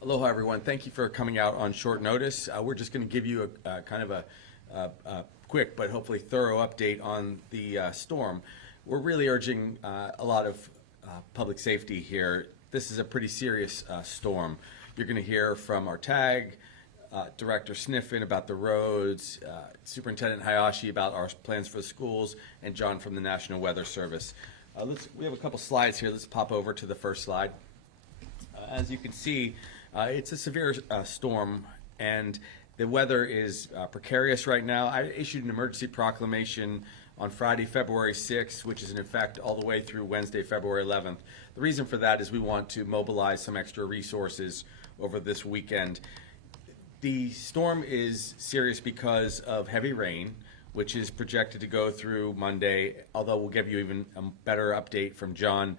Aloha, everyone. Thank you for coming out on short notice. We're just going to give you a kind of a quick but hopefully thorough update on the storm. We're really urging a lot of public safety here. This is a pretty serious storm. You're going to hear from our TAG, Director Sniffen about the roads, Superintendent Hayashi about our plans for the schools, and John from the National Weather Service. We have a couple slides here. Let's pop over to the first slide. As you can see, it's a severe storm, and the weather is precarious right now. I issued an emergency proclamation on Friday, February 6th, which is in effect all the way through Wednesday, February 11th. The reason for that is we want to mobilize some extra resources over this weekend. The storm is serious because of heavy rain, which is projected to go through Monday, although we'll give you even a better update from John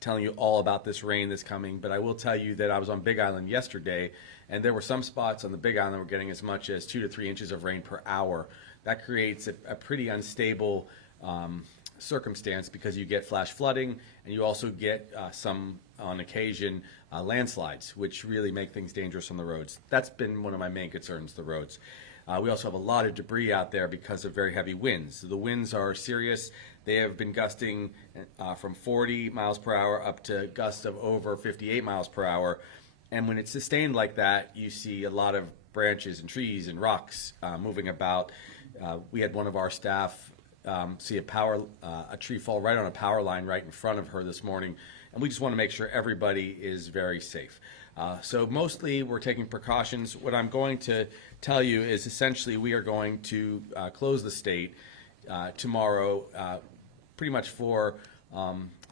telling you all about this rain that's coming. But I will tell you that I was on Big Island yesterday, and there were some spots on the Big Island that were getting as much as 2 to 3 inches of rain per hour. That creates a pretty unstable circumstance because you get flash flooding, and you also get some, on occasion, landslides, which really make things dangerous on the roads. That's been one of my main concerns, the roads. We also have a lot of debris out there because of very heavy winds. The winds are serious. They have been gusting from 40 miles per hour up to gusts of over 58 miles per hour. And when it's sustained like that, you see a lot of branches and trees and rocks moving about. We had one of our staff see a tree fall right on a power line right in front of her this morning. And we just want to make sure everybody is very safe. So mostly we're taking precautions. What I'm going to tell you is essentially we are going to close the state tomorrow pretty much for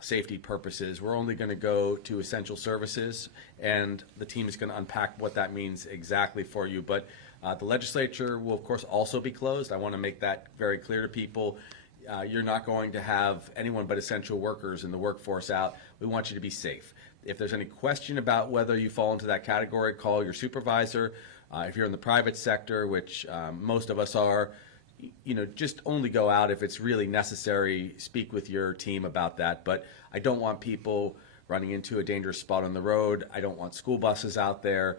safety purposes. We're only going to go to essential services, and the team is going to unpack what that means exactly for you. But the legislature will, of course, also be closed. I want to make that very clear to people. You're not going to have anyone but essential workers in the workforce out. We want you to be safe. If there's any question about whether you fall into that category, call your supervisor. If you're in the private sector, which most of us are, just only go out if it's really necessary. Speak with your team about that. But I don't want people running into a dangerous spot on the road. I don't want school buses out there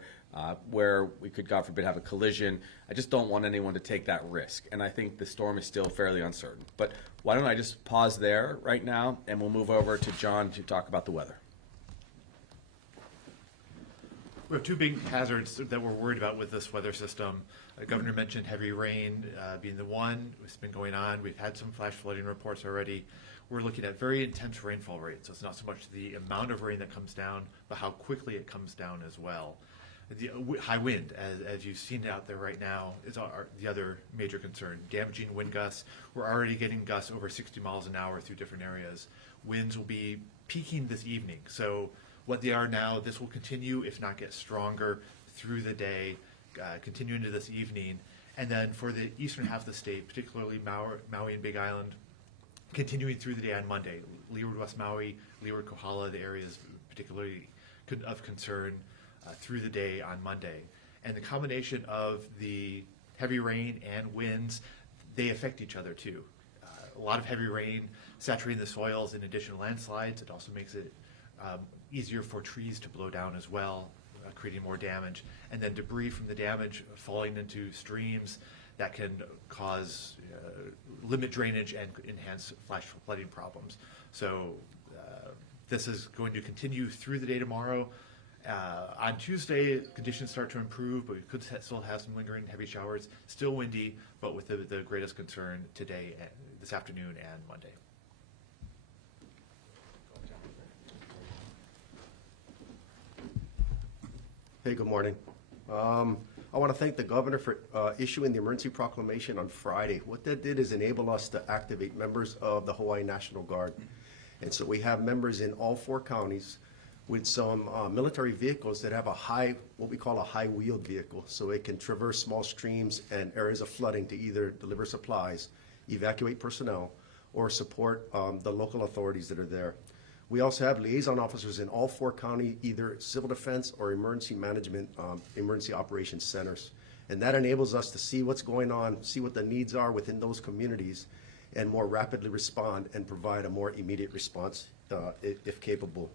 where we could, God forbid, have a collision. I just don't want anyone to take that risk. And I think the storm is still fairly uncertain. But why don't I just pause there right now, and we'll move over to John to talk about the weather. We have two big hazards that we're worried about with this weather system. The governor mentioned heavy rain being the one. It's been going on. We've had some flash flooding reports already. We're looking at very intense rainfall rates. So it's not so much the amount of rain that comes down, but how quickly it comes down as well. The high wind, as you've seen out there right now, is the other major concern. Damaging wind gusts. We're already getting gusts over 60 miles an hour through different areas. Winds will be peaking this evening. So what they are now, this will continue, if not get stronger, through the day, continue into this evening. And then for the eastern half of the state, particularly Maui and Big Island, continuing through the day on Monday. Leeward West Maui, Leeward Kohala, the areas particularly of concern through the day on Monday. And the combination of the heavy rain and winds, they affect each other too. A lot of heavy rain saturating the soils in addition to landslides. It also makes it easier for trees to blow down as well, creating more damage. And then debris from the damage falling into streams that can cause limit drainage and enhance flash flooding problems. So this is going to continue through the day tomorrow. On Tuesday, conditions start to improve, but we could still have some lingering heavy showers. Still windy, but with the greatest concern today, this afternoon, and Monday. Hey, good morning. I want to thank the governor for issuing the emergency proclamation on Friday. What that did is enable us to activate members of the Hawaii National Guard. And so we have members in all 4 counties with some military vehicles that have what we call a high-wheeled vehicle. So it can traverse small streams and areas of flooding to either deliver supplies, evacuate personnel, or support the local authorities that are there. We also have liaison officers in all 4 county, either civil defense or emergency management, emergency operations centers. And that enables us to see what's going on, see what the needs are within those communities, and more rapidly respond and provide a more immediate response if capable.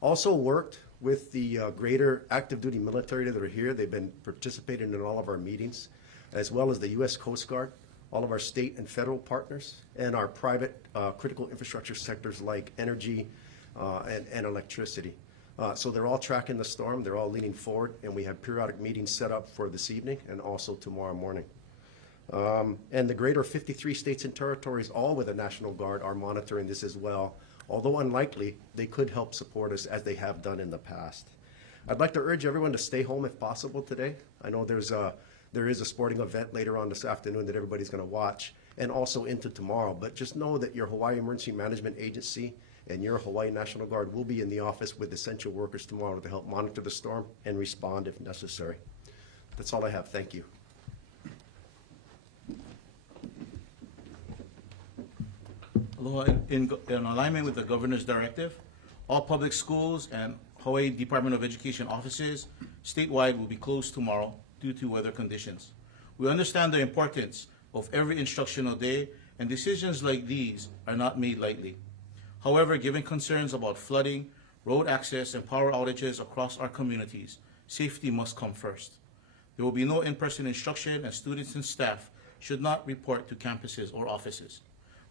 Also worked with the greater active duty military that are here. They've been participating in all of our meetings, as well as the U.S. Coast Guard, all of our state and federal partners, and our private critical infrastructure sectors like energy and electricity. So they're all tracking the storm, they're all leaning forward, and we have periodic meetings set up for this evening and also tomorrow morning. And the greater 53 states and territories, all with the National Guard, are monitoring this as well. Although unlikely, they could help support us as they have done in the past. I'd like to urge everyone to stay home if possible today. I know there is a sporting event later on this afternoon that everybody's going to watch, and also into tomorrow. But just know that your Hawaii Emergency Management Agency and your Hawaii National Guard will be in the office with essential workers tomorrow to help monitor the storm and respond if necessary. That's all I have. Thank you. Aloha. In alignment with the governor's directive, all public schools and Hawaii Department of Education offices statewide will be closed tomorrow due to weather conditions. We understand the importance of every instructional day, and decisions like these are not made lightly. However, given concerns about flooding, road access, and power outages across our communities, safety must come first. There will be no in-person instruction, and students and staff should not report to campuses or offices.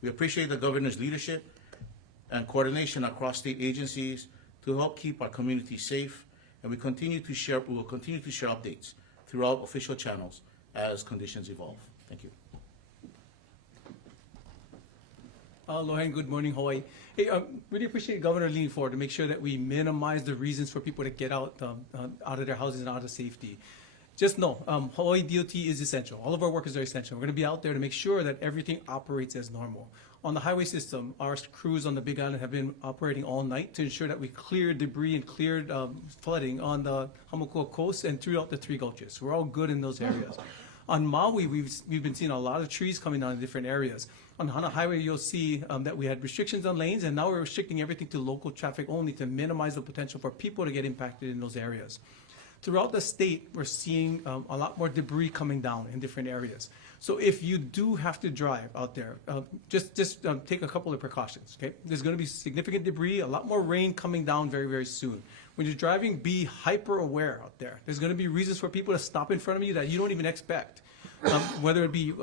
We appreciate the governor's leadership and coordination across state agencies to help keep our community safe, and we will continue to share updates throughout official channels as conditions evolve. Thank you. Aloha and good morning, Hawaii. Hey, really appreciate Governor leaning forward to make sure that we minimize the reasons for people to get out of their houses and out of safety. Just know, Hawaii DOT is essential. All of our workers are essential. We're going to be out there to make sure that everything operates as normal. On the highway system, our crews on the Big Island have been operating all night to ensure that we cleared debris and cleared flooding on the Hamakua coast and throughout the three gulches. We're all good in those areas. On Maui, we've been seeing a lot of trees coming down in different areas. On Hana Highway, you'll see that we had restrictions on lanes, and now we're restricting everything to local traffic only to minimize the potential for people to get impacted in those areas. Throughout the state, we're seeing a lot more debris coming down in different areas. So if you do have to drive out there, just take a couple of precautions, okay? There's going to be significant debris, a lot more rain coming down very, very soon. When you're driving, be hyper aware out there. There's going to be reasons for people to stop in front of you that you don't even expect, whether it be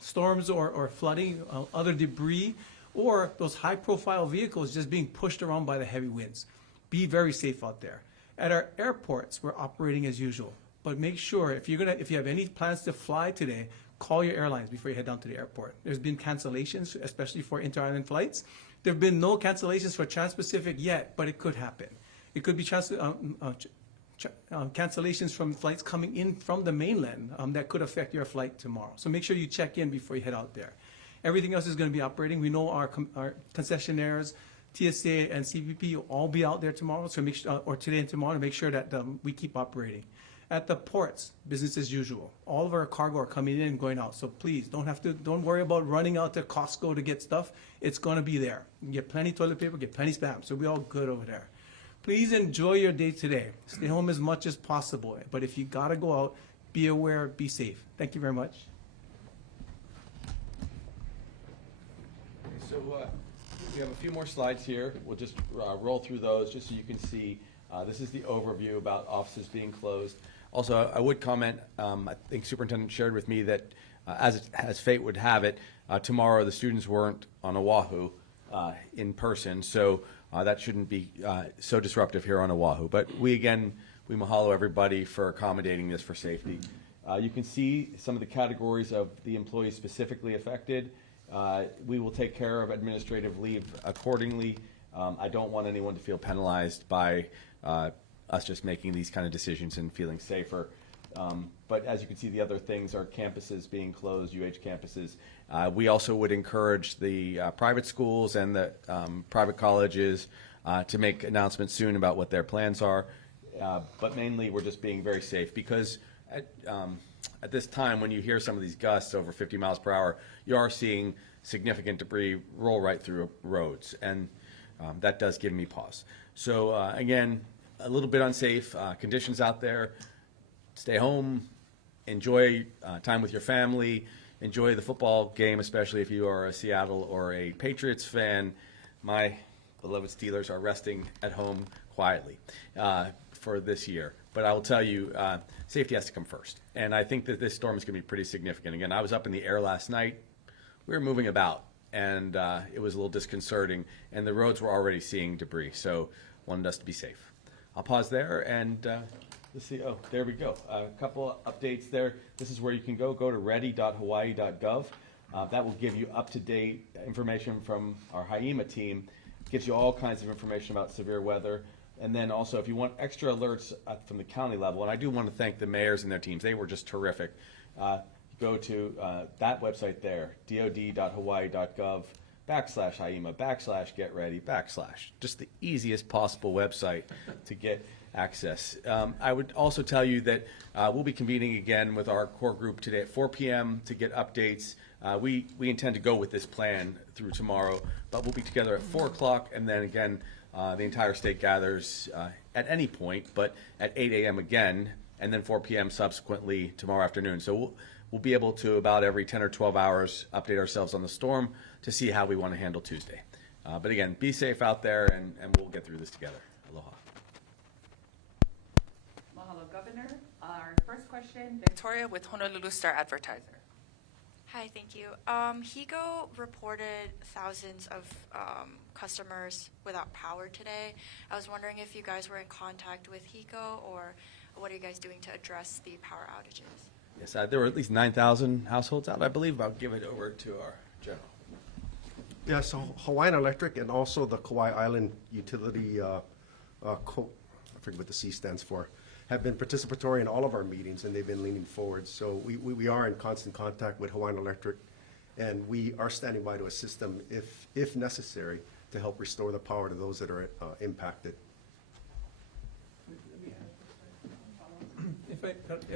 storms or flooding, other debris, or those high-profile vehicles just being pushed around by the heavy winds. Be very safe out there. At our airports, we're operating as usual, but make sure if you have any plans to fly today, call your airlines before you head down to the airport. There's been cancellations, especially for inter-island flights. There have been no cancellations for Trans-Pacific yet, but it could happen. It could be cancellations from flights coming in from the mainland that could affect your flight tomorrow. So make sure you check in before you head out there. Everything else is going to be operating. We know our concessionaires, TSA and CBP will all be out there tomorrow, so make sure, or today and tomorrow, to make sure that we keep operating. At the ports, business as usual. All of our cargo are coming in and going out, so please don't worry about running out to Costco to get stuff. It's going to be there. You get plenty toilet paper, get plenty spam, so we're all good over there. Please enjoy your day today. Stay home as much as possible, but if you got to go out, be aware, be safe. Thank you very much. So we have a few more slides here. We'll just roll through those just so you can see. This is the overview about offices being closed. Also, I would comment, I think Superintendent shared with me that as fate would have it, tomorrow the students weren't on Oahu in person, so that shouldn't be so disruptive here on Oahu. But we mahalo everybody for accommodating this for safety. You can see some of the categories of the employees specifically affected. We will take care of administrative leave accordingly. I don't want anyone to feel penalized by us just making these kind of decisions and feeling safer. But as you can see, the other things are campuses being closed, UH campuses. We also would encourage the private schools and the private colleges to make announcements soon about what their plans are. But mainly, we're just being very safe because at this time, when you hear some of these gusts over 50 miles per hour, you are seeing significant debris roll right through roads, and that does give me pause. So again, a little bit unsafe conditions out there. Stay home, enjoy time with your family, enjoy the football game, especially if you are a Seattle or a Patriots fan. My beloved Steelers are resting at home quietly for this year. But I will tell you, safety has to come first. And I think that this storm is going to be pretty significant. Again, I was up in the air last night. We were moving about, and it was a little disconcerting. And the roads were already seeing debris, so wanted us to be safe. I'll pause there, and let's see. Oh, there we go. A couple updates there. This is where you can go. Go to ready.hawaii.gov. That will give you up-to-date information from our HIEMA team. Gives you all kinds of information about severe weather. And then also, if you want extra alerts from the county level, and I do want to thank the mayors and their teams. They were just terrific. Go to that website there, dod.hawaii.gov/HIEMA/get ready/ just the easiest possible website to get access. I would also tell you that we'll be convening again with our core group today at 4 p.m. to get updates. We intend to go with this plan through tomorrow, but we'll be together at 4 o'clock, and then again, the entire state gathers at any point, but at 8 a.m. again, and then 4 p.m. subsequently tomorrow afternoon. So we'll be able to, about every 10 or 12 hours, update ourselves on the storm to see how we want to handle Tuesday. But again, be safe out there, and we'll get through this together. Aloha. Mahalo, Governor. Our first question, Victoria with Honolulu Star Advertiser. Hi, thank you. HECO reported thousands of customers without power today. I was wondering if you guys were in contact with HECO, or what are you guys doing to address the power outages? Yes, there were at least 9,000 households out, I believe. I'll give it over to our general. Yeah, so Hawaiian Electric and also the Kauai Island Utility, I forget what the C stands for, have been participatory in all of our meetings, and they've been leaning forward. So we are in constant contact with Hawaiian Electric, and we are standing by to assist them if necessary to help restore the power to those that are impacted. If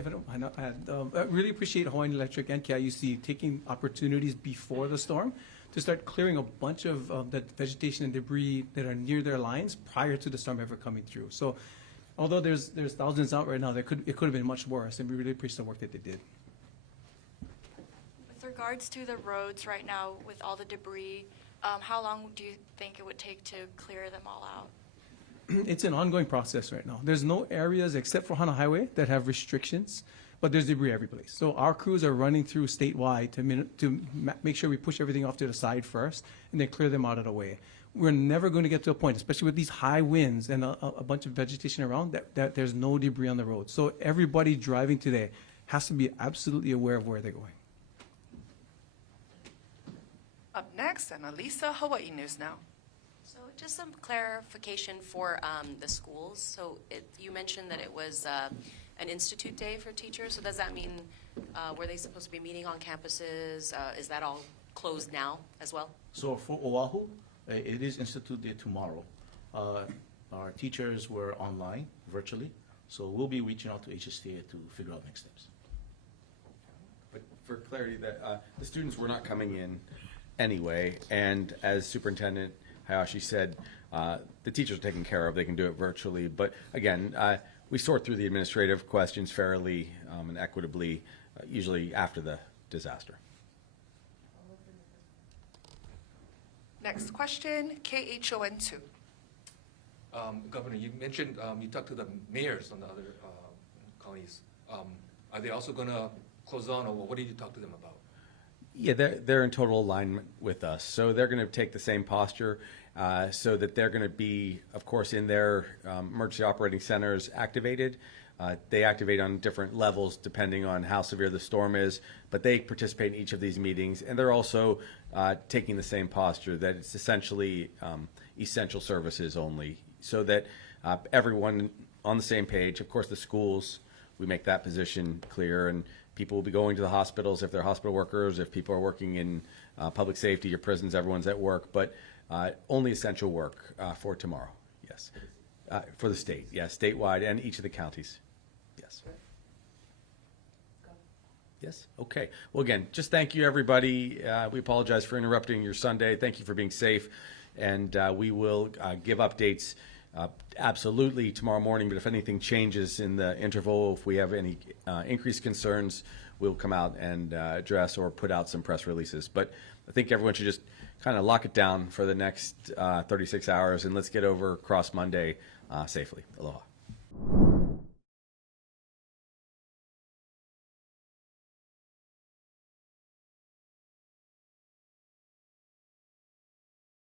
I don't mind, I really appreciate Hawaiian Electric and KIUC taking opportunities before the storm to start clearing a bunch of the vegetation and debris that are near their lines prior to the storm ever coming through. So although there's thousands out right now, it could have been much worse, and we really appreciate the work that they did. With regards to the roads right now, with all the debris, how long do you think it would take to clear them all out? It's an ongoing process right now. There's no areas except for Hana Highway that have restrictions, but there's debris every place. So our crews are running through statewide to make sure we push everything off to the side first and then clear them out of the way. We're never going to get to a point, especially with these high winds and a bunch of vegetation around, that there's no debris on the road. So everybody driving today has to be absolutely aware of where they're going. Up next, Annalisa, Hawaii News Now. So just some clarification for the schools. So you mentioned that it was an institute day for teachers. So does that mean, were they supposed to be meeting on campuses? Is that all closed now as well? So for Oahu, it is Institute Day tomorrow. Our teachers were online, virtually, so we'll be reaching out to HSTA to figure out next steps. But for clarity, that the students were not coming in anyway, and as Superintendent Hayashi said, the teachers are taken care of. They can do it virtually. But again, we sort through the administrative questions fairly and equitably, usually after the disaster. Next question, KHON2. Governor, you mentioned you talked to the mayors on the other counties. Are they also going to close down, or what did you talk to them about? Yeah, they're in total alignment with us. So they're going to take the same posture so that they're going to be, of course, in their emergency operating centers activated. They activate on different levels depending on how severe the storm is, but they participate in each of these meetings, and they're also taking the same posture that it's essentially essential services only, so that everyone on the same page. Of course, the schools, we make that position clear, and people will be going to the hospitals if they're hospital workers, if people are working in public safety or prisons, everyone's at work, but only essential work for tomorrow, yes. For the state, yes, statewide and each of the counties, yes. Yes, okay. Well, again, just thank you, everybody. We apologize for interrupting your Sunday. Thank you for being safe, and we will give updates absolutely tomorrow morning, but if anything changes in the interval, if we have any increased concerns, we'll come out and address or put out some press releases. But I think everyone should just kind of lock it down for the next 36 hours, and let's get over across Monday safely. Aloha.